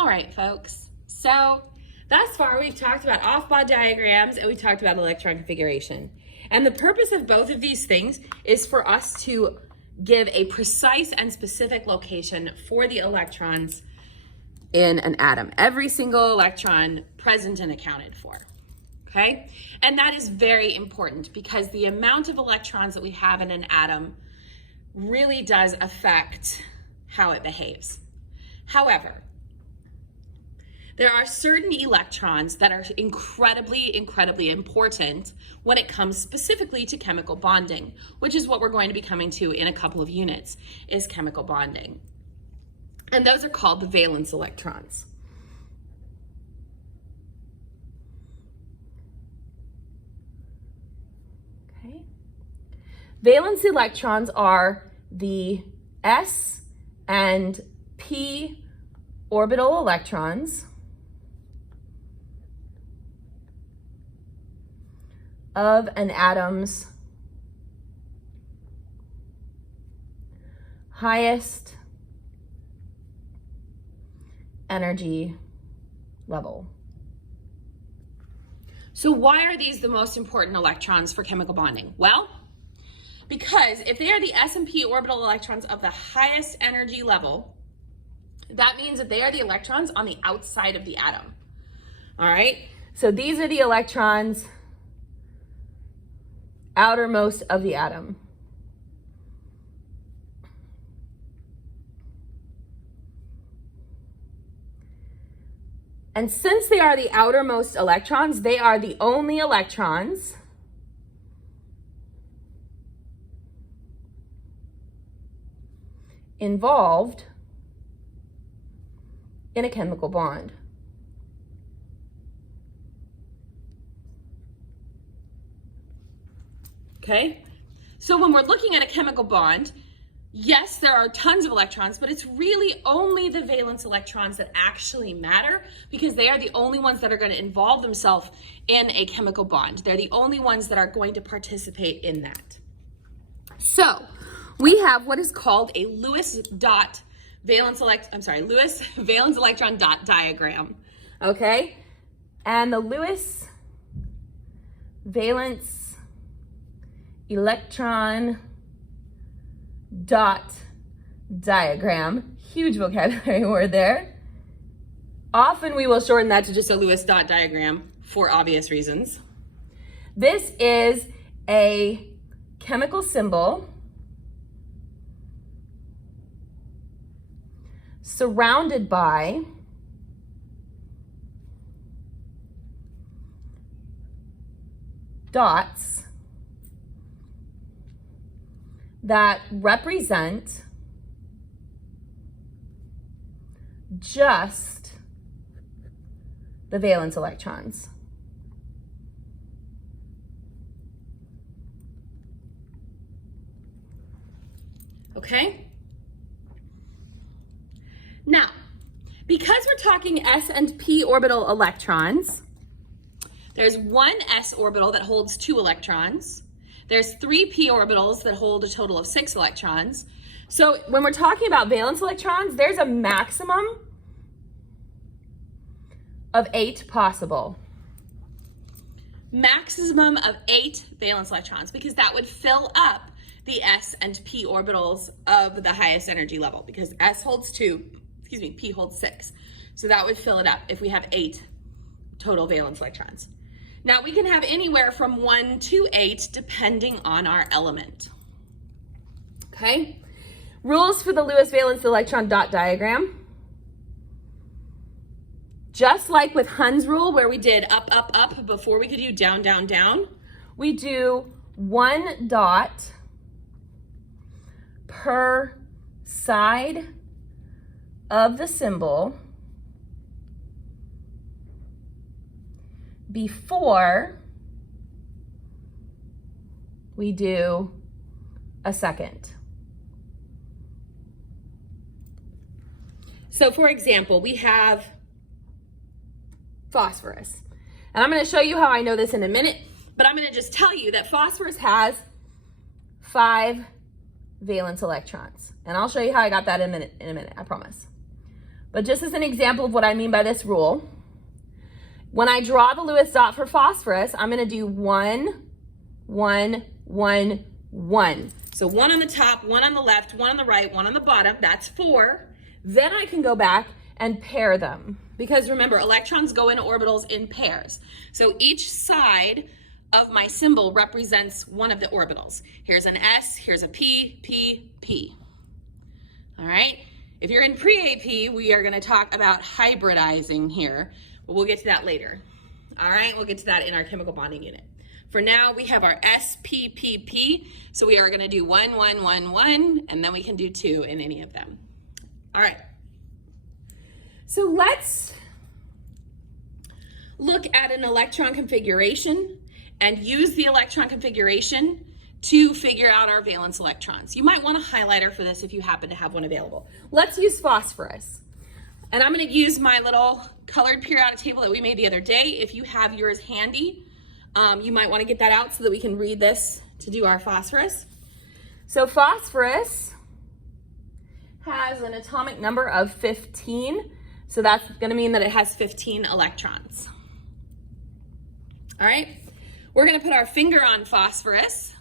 All right, folks. So thus far, we've talked about off-bond diagrams and we've talked about electron configuration. And the purpose of both of these things is for us to give a precise and specific location for the electrons in an atom. Every single electron present and accounted for. Okay? And that is very important because the amount of electrons that we have in an atom really does affect how it behaves. However, there are certain electrons that are incredibly, incredibly important when it comes specifically to chemical bonding, which is what we're going to be coming to in a couple of units, is chemical bonding. And those are called the valence electrons. Okay. Valence electrons are the s and p orbital electrons of an atom's highest energy level. So why are these the most important electrons for chemical bonding? Well, because if they are the s and p orbital electrons of the highest energy level, that means that they are the electrons on the outside of the atom. All right? So these are the electrons outermost of the atom. And since they are the outermost electrons, they are the only electrons involved in a chemical bond. Okay, so when we're looking at a chemical bond, yes, there are tons of electrons, but it's really only the valence electrons that actually matter because they are the only ones that are going to involve themselves in a chemical bond. They're the only ones that are going to participate in that. So we have what is called a Lewis valence electron dot diagram. Okay, and the Lewis valence electron dot diagram, huge vocabulary word there. Often we will shorten that to just a Lewis dot diagram for obvious reasons. This is a chemical symbol surrounded by dots that represent just the valence electrons. Okay? Now, because we're talking s and p orbital electrons, there's one s orbital that holds 2 electrons. There's 3 p orbitals that hold a total of 6 electrons. So when we're talking about valence electrons, there's a maximum of 8 possible. Maximum of 8 valence electrons, because that would fill up the s and p orbitals of the highest energy level, because s holds 2, p holds 6. So that would fill it up if we have 8 total valence electrons. Now we can have anywhere from 1 to 8 depending on our element. Okay? Rules for the Lewis valence electron dot diagram. Just like with Hund's rule where we did up, up, up before we could do down, down, down, we do 1 dot per side of the symbol before we do a second. So for example, we have phosphorus. And I'm going to show you how I know this in a minute, but I'm going to just tell you that phosphorus has 5 valence electrons. And I'll show you how I got that in a minute, I promise. But just as an example of what I mean by this rule, when I draw the Lewis dot for phosphorus, I'm going to do 1, 1, 1, 1. So 1 on the top, 1 on the left, 1 on the right, 1 on the bottom. That's 4. Then I can go back and pair them. Because remember, electrons go in orbitals in pairs. So each side of my symbol represents one of the orbitals. Here's an S, here's a P, P, P. All right? If you're in pre-AP, we are going to talk about hybridizing here. But we'll get to that later. All right, we'll get to that in our chemical bonding unit. For now, we have our SPPP, so we are going to do 1, 1, 1, 1, and then we can do 2 in any of them. All right. So let's look at an electron configuration and use the electron configuration to figure out our valence electrons. You might want a highlighter for this if you happen to have one available. Let's use phosphorus. And I'm going to use my little colored periodic table that we made the other day. If you have yours handy, you might want to get that out so that we can read this to do our phosphorus. So phosphorus has an atomic number of 15. So that's going to mean that it has 15 electrons. All right, we're going to put our finger on phosphorus,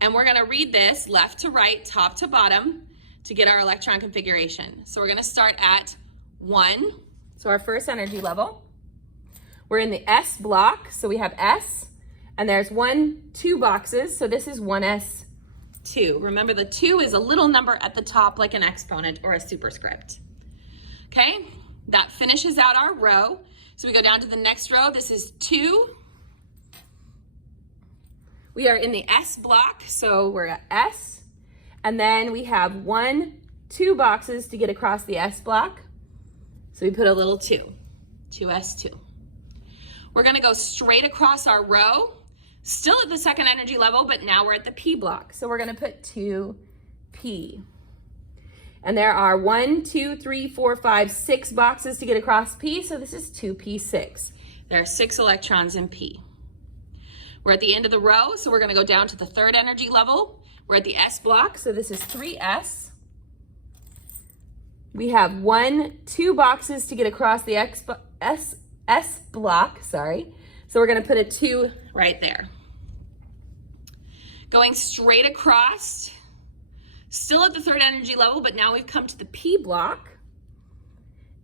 and we're going to read this left to right, top to bottom, to get our electron configuration. So we're going to start at 1, so our first energy level. We're in the S block, so we have S, and there's 1, 2 boxes, so this is 1s2. Remember, the 2 is a little number at the top, like an exponent or a superscript. Okay, that finishes out our row. So we go down to the next row. This is 2. We are in the S block, so we're at S. And then we have 1, 2 boxes to get across the S block. So we put a little 2, 2s2. We're going to go straight across our row, still at the second energy level, but now we're at the P block. So we're going to put 2p. And there are 1, 2, 3, 4, 5, 6 boxes to get across P, so this is 2p6. There are 6 electrons in P. We're at the end of the row, so we're going to go down to the third energy level. We're at the S block, so this is 3s. We have 1, 2 boxes to get across the S block, sorry. So we're going to put a 2 right there. Going straight across, still at the third energy level, but now we've come to the P block.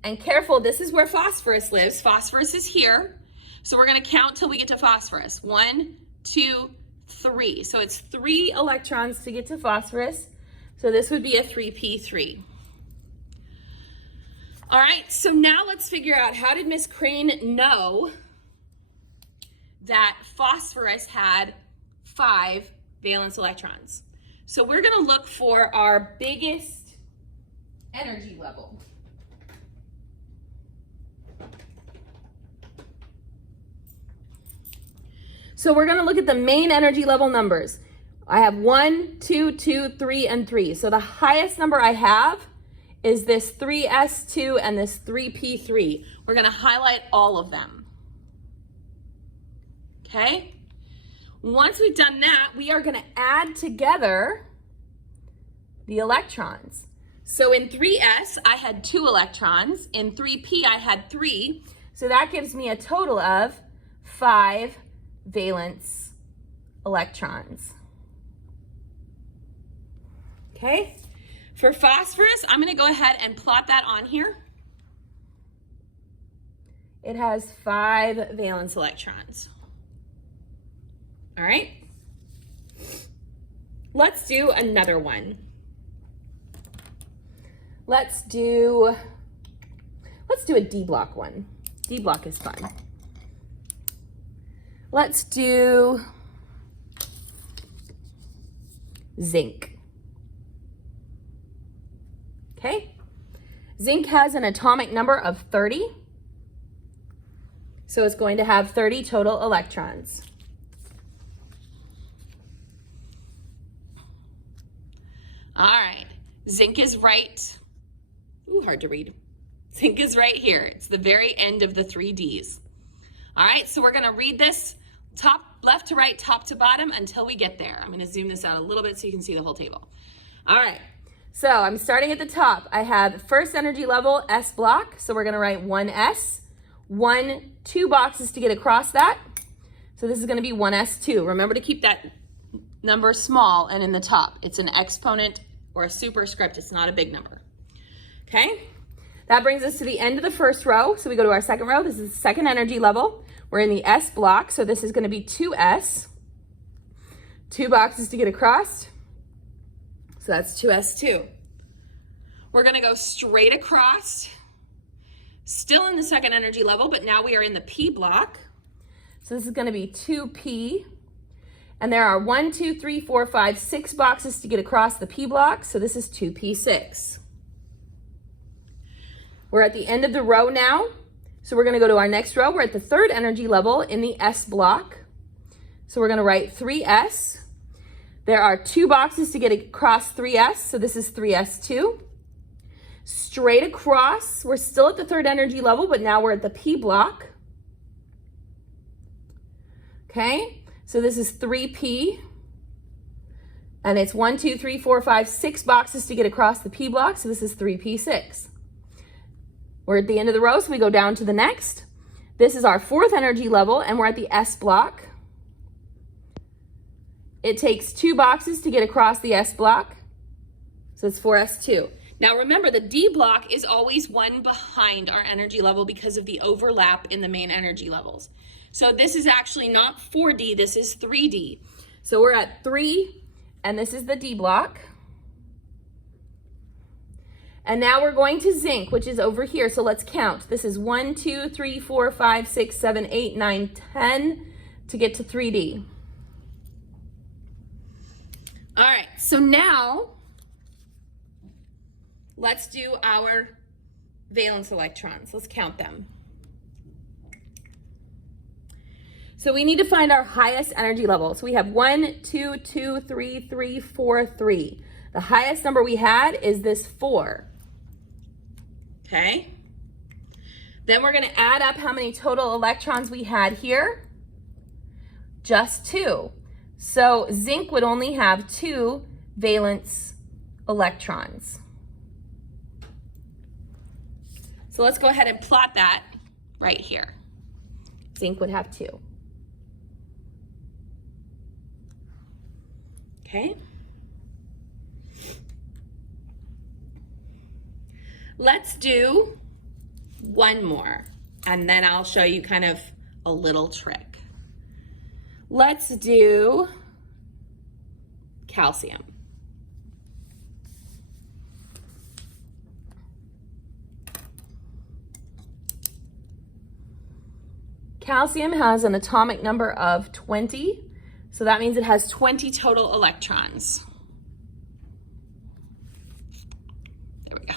And careful, this is where phosphorus lives. Phosphorus is here. So we're going to count till we get to phosphorus. 1, 2, 3. So it's 3 electrons to get to phosphorus. So this would be a 3p3. All right, so now let's figure out, how did Miss Crane know that phosphorus had 5 valence electrons? So we're going to look for our biggest energy level. So we're going to look at the main energy level numbers. I have 1, 2, 2, 3, and 3. So the highest number I have is this 3s2 and this 3p3. We're going to highlight all of them. Okay? Once we've done that, we are going to add together the electrons. So in 3s, I had 2 electrons. In 3p, I had 3. So that gives me a total of 5 valence electrons. Okay? For phosphorus, I'm going to go ahead and plot that on here. It has 5 valence electrons. All right? Let's do another one. Let's do a D block one. D block is fun. Let's do zinc. Okay? Zinc has an atomic number of 30. So it's going to have 30 total electrons. All right, zinc is right. Ooh, hard to read. Zinc is right here. It's the very end of the 3 Ds. All right, so we're gonna read this top, left to right, top to bottom until we get there. I'm gonna zoom this out a little bit so you can see the whole table. All right, So I'm starting at the top. I have first energy level, S block. So we're gonna write 1s, 2 boxes to get across that. So this is gonna be 1s2. Remember to keep that number small and in the top. It's an exponent or a superscript. It's not a big number, okay? That brings us to the end of the first row. So we go to our second row. This is the second energy level. We're in the S block. So this is gonna be 2s, 2 boxes to get across. So that's 2s2. We're gonna go straight across, still in the second energy level, but now we are in the P block. So this is gonna be 2p, and there are 1, 2, 3, 4, 5, 6 boxes to get across the P block, so this is 2p6. We're at the end of the row now, so we're gonna go to our next row. We're at the third energy level in the S block. So we're gonna write 3s. There are 2 boxes to get across 3s, so this is 3s2. Straight across, we're still at the third energy level, but now we're at the P block. Okay, so this is 3p, and it's 1, 2, 3, 4, 5, 6 boxes to get across the P block, so this is 3p6. We're at the end of the row, so we go down to the next. This is our fourth energy level, and we're at the S block. It takes 2 boxes to get across the S block, so it's 4s2. Now remember, the D block is always one behind our energy level because of the overlap in the main energy levels. So this is actually not 4D, this is 3D. So we're at 3, and this is the D block. And now we're going to zinc, which is over here. So let's count. This is 1, 2, 3, 4, 5, 6, 7, 8, 9, 10 to get to 3D. All right, so now let's do our valence electrons. Let's count them. So we need to find our highest energy level. So we have 1, 2, 2, 3, 3, 4, 3. The highest number we had is this 4. Okay. Then we're going to add up how many total electrons we had here. Just 2. So zinc would only have 2 valence electrons. So let's go ahead and plot that right here. Zinc would have 2. Okay. Let's do one more, and then I'll show you kind of a little trick. Let's do calcium. Calcium has an atomic number of 20, so that means it has 20 total electrons. There we go.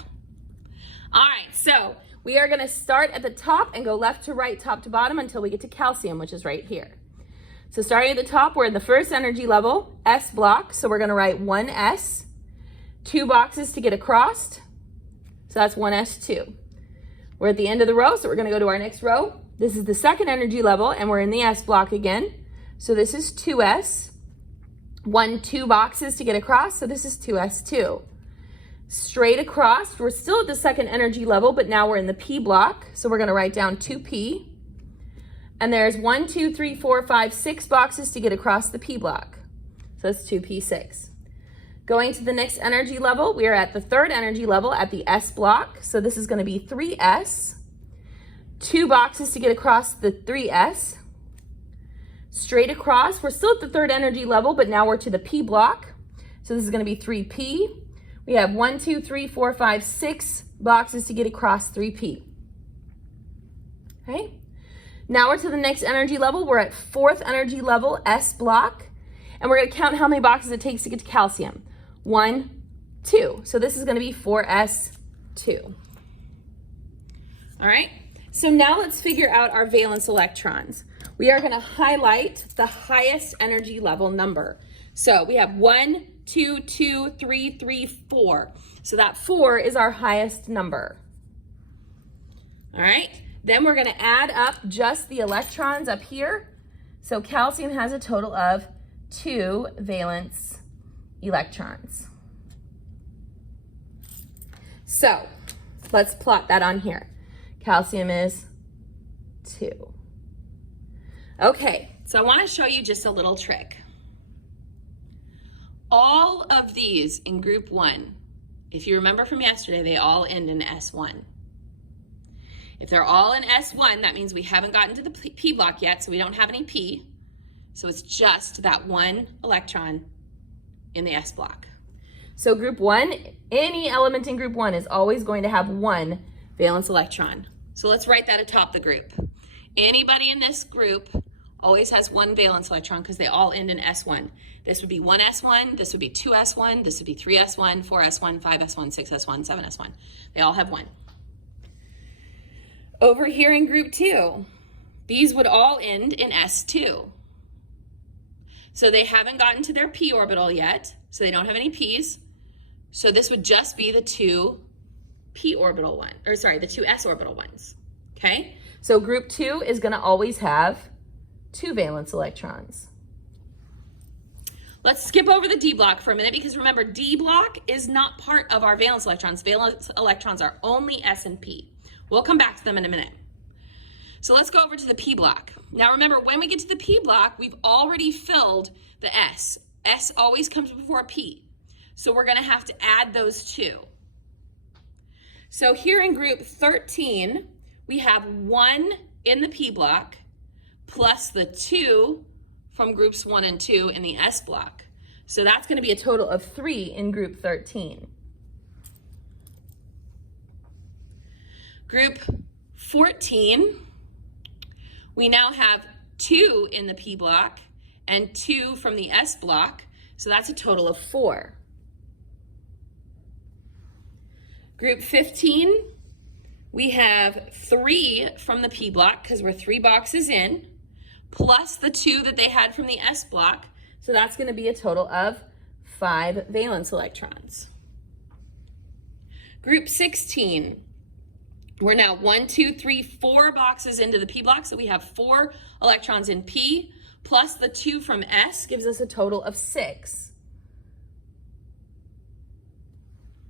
All right, so we are gonna start at the top and go left to right, top to bottom until we get to calcium, which is right here. So starting at the top, we're in the first energy level, S block, so we're gonna write 1s, 2 boxes to get across, so that's 1s2. We're at the end of the row, so we're gonna go to our next row. This is the second energy level, and we're in the S block again. So this is 2s, 2 boxes to get across, so this is 2s2. Straight across, we're still at the second energy level, but now we're in the P block, so we're gonna write down 2p. And there's 1, 2, 3, 4, 5, 6 boxes to get across the P block. So that's 2p6. Going to the next energy level, we are at the third energy level at the S block. So this is gonna be 3s, 2 boxes to get across the 3s. Straight across, we're still at the third energy level, but now we're to the P block. So this is gonna be 3p. We have 1, 2, 3, 4, 5, 6 boxes to get across 3p. Okay? Now we're to the next energy level. We're at fourth energy level, S block, and we're gonna count how many boxes it takes to get to calcium. 1, 2. So this is gonna be 4s2. All right, so now let's figure out our valence electrons. We are gonna highlight the highest energy level number. So we have 1, 2, 2, 3, 3, 4. So that 4 is our highest number. All right. Then we're going to add up just the electrons up here. So calcium has a total of 2 valence electrons. So let's plot that on here. Calcium is 2. Okay, so I want to show you just a little trick. All of these in group 1, if you remember from yesterday, they all end in S1. If they're all in S1, that means we haven't gotten to the P block yet, so we don't have any P. So it's just that one electron in the S block. So group 1, any element in group 1 is always going to have one valence electron. So let's write that atop the group. Anybody in this group always has one valence electron because they all end in S1. This would be 1s1, this would be 2s1, this would be 3s1, 4s1, 5s1, 6s1, 7s1. They all have one. Over here in group 2, these would all end in S2. So they haven't gotten to their p orbital yet, so they don't have any p's. So this would just be the two p orbital one, or sorry, the two s orbital ones. Okay? So group 2 is going to always have 2 valence electrons. Let's skip over the D block for a minute because remember, D block is not part of our valence electrons. Valence electrons are only S and P. We'll come back to them in a minute. So let's go over to the P block. Now remember, when we get to the P block, we've already filled the S. S always comes before P. So we're going to have to add those two. So here in group 13, we have 1 in the P block plus the 2 from groups 1 and 2 in the S block. So that's going to be a total of 3 in group 13. Group 14, we now have 2 in the P block and 2 from the S block, so that's a total of 4. Group 15, we have 3 from the P block because we're 3 boxes in, plus the 2 that they had from the S block, so that's going to be a total of 5 valence electrons. Group 16, we're now 1, 2, 3, 4 boxes into the P block, so we have 4 electrons in P, plus the 2 from S gives us a total of 6.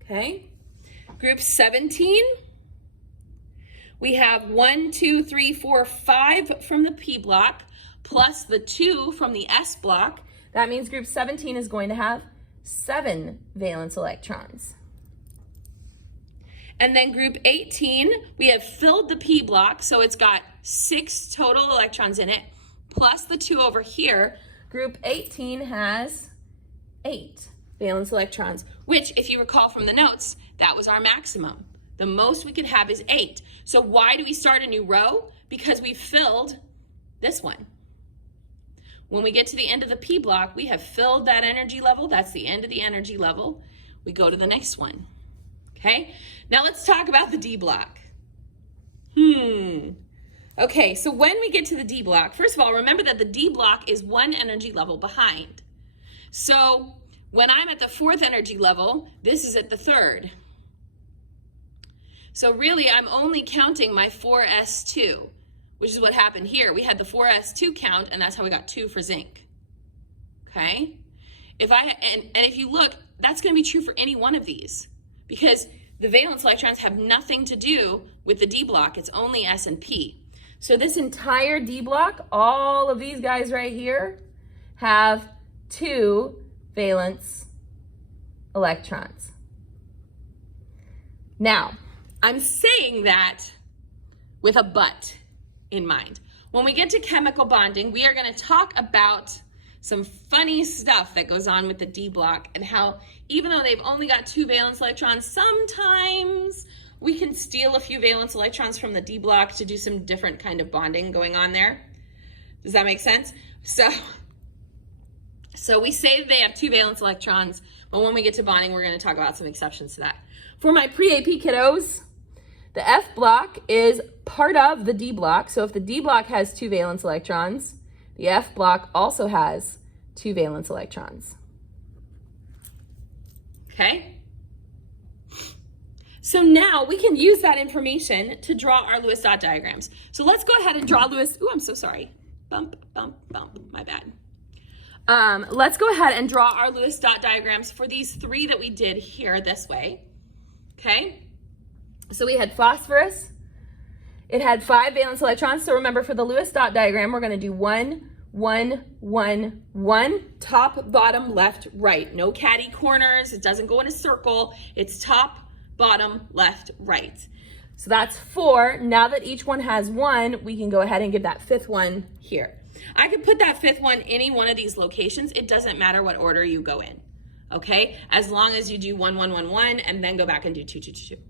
Okay? Group 17, we have 1, 2, 3, 4, 5 from the P block, plus the 2 from the S block. That means group 17 is going to have 7 valence electrons. And then group 18, we have filled the P block, so it's got 6 total electrons in it, plus the 2 over here. Group 18 has 8 valence electrons, which, if you recall from the notes, that was our maximum. The most we could have is 8. So why do we start a new row? Because we filled this one. When we get to the end of the P block, we have filled that energy level. That's the end of the energy level. We go to the next one. Okay, now let's talk about the D block. Okay, so when we get to the D block, first of all, remember that the D block is 1 energy level behind. So when I'm at the 4th energy level, this is at the 3rd. So really, I'm only counting my 4s2, which is what happened here. We had the 4s2 count, and that's how we got 2 for zinc. Okay? And if you look, that's going to be true for any one of these, because the valence electrons have nothing to do with the D block. It's only S and P. So this entire D block, all of these guys right here, have 2 valence electrons. Now, I'm saying that with a but in mind. When we get to chemical bonding, we are going to talk about some funny stuff that goes on with the D block and how even though they've only got 2 valence electrons, sometimes we can steal a few valence electrons from the D block to do some different kind of bonding going on there. Does that make sense? So we say that they have 2 valence electrons, but when we get to bonding, we're going to talk about some exceptions to that. For my pre-AP kiddos, the F block is part of the D block. So if the D block has 2 valence electrons, the F block also has 2 valence electrons. Okay? So now we can use that information to draw our Lewis dot diagrams. So let's go ahead and draw Lewis. Ooh, I'm so sorry. Bump, bump, bump. My bad. Let's go ahead and draw our Lewis dot diagrams for these 3 that we did here this way. Okay? So we had phosphorus. It had 5 valence electrons. So remember, for the Lewis dot diagram, we're going to do 1, 1, 1, 1, top, bottom, left, right. No catty corners. It doesn't go in a circle. It's top, bottom, left, right. So that's 4. Now that each one has 1, we can go ahead and give that 5th one here. I could put that 5th one any one of these locations. It doesn't matter what order you go in, okay? As long as you do 1, 1, 1, 1, and then go back and do 2, 2, 2, 2.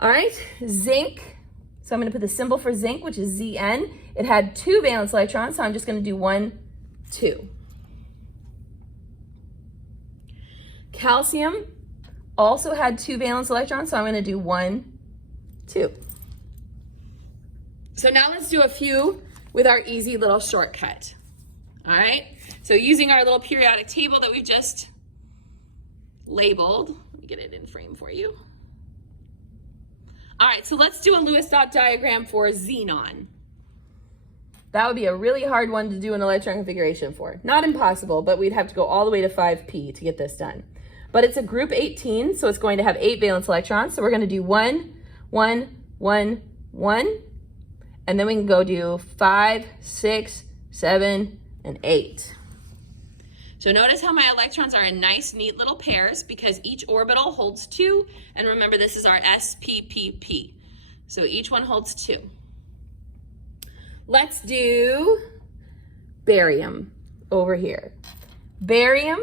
All right, zinc. So I'm going to put the symbol for zinc, which is Zn. It had 2 valence electrons, so I'm just going to do 1, 2. Calcium also had 2 valence electrons, so I'm going to do 1, 2. So now let's do a few with our easy little shortcut. All right, so using our little periodic table that we've just labeled, let me get it in frame for you. All right, so let's do a Lewis dot diagram for xenon. That would be a really hard one to do an electron configuration for. Not impossible, but we'd have to go all the way to 5p to get this done. But it's a group 18, so it's going to have 8 valence electrons. So we're going to do 1, 1, 1, 1, and then we can go do 5, 6, 7, and 8. So notice how my electrons are in nice, neat little pairs because each orbital holds 2. And remember, this is our SPPP. So each one holds 2. Let's do barium over here. Barium,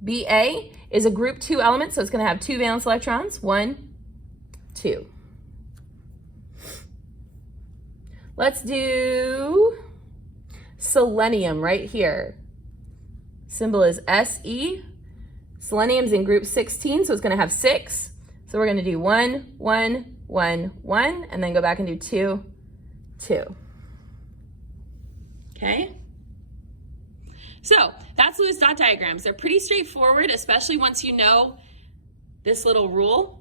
Ba, is a group 2 element, so it's going to have 2 valence electrons. 1, 2. Let's do selenium right here. Symbol is Se. Selenium's in group 16, so it's going to have 6. So we're going to do 1, 1, 1, 1, and then go back and do 2, 2. Okay? So that's Lewis dot diagrams. They're pretty straightforward, especially once you know this little rule.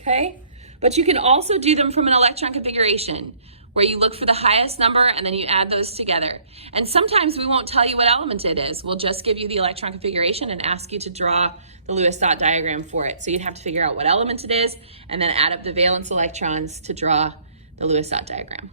Okay? But you can also do them from an electron configuration, where you look for the highest number and then you add those together. And sometimes we won't tell you what element it is. We'll just give you the electron configuration and ask you to draw the Lewis dot diagram for it. So you'd have to figure out what element it is and then add up the valence electrons to draw the Lewis dot diagram.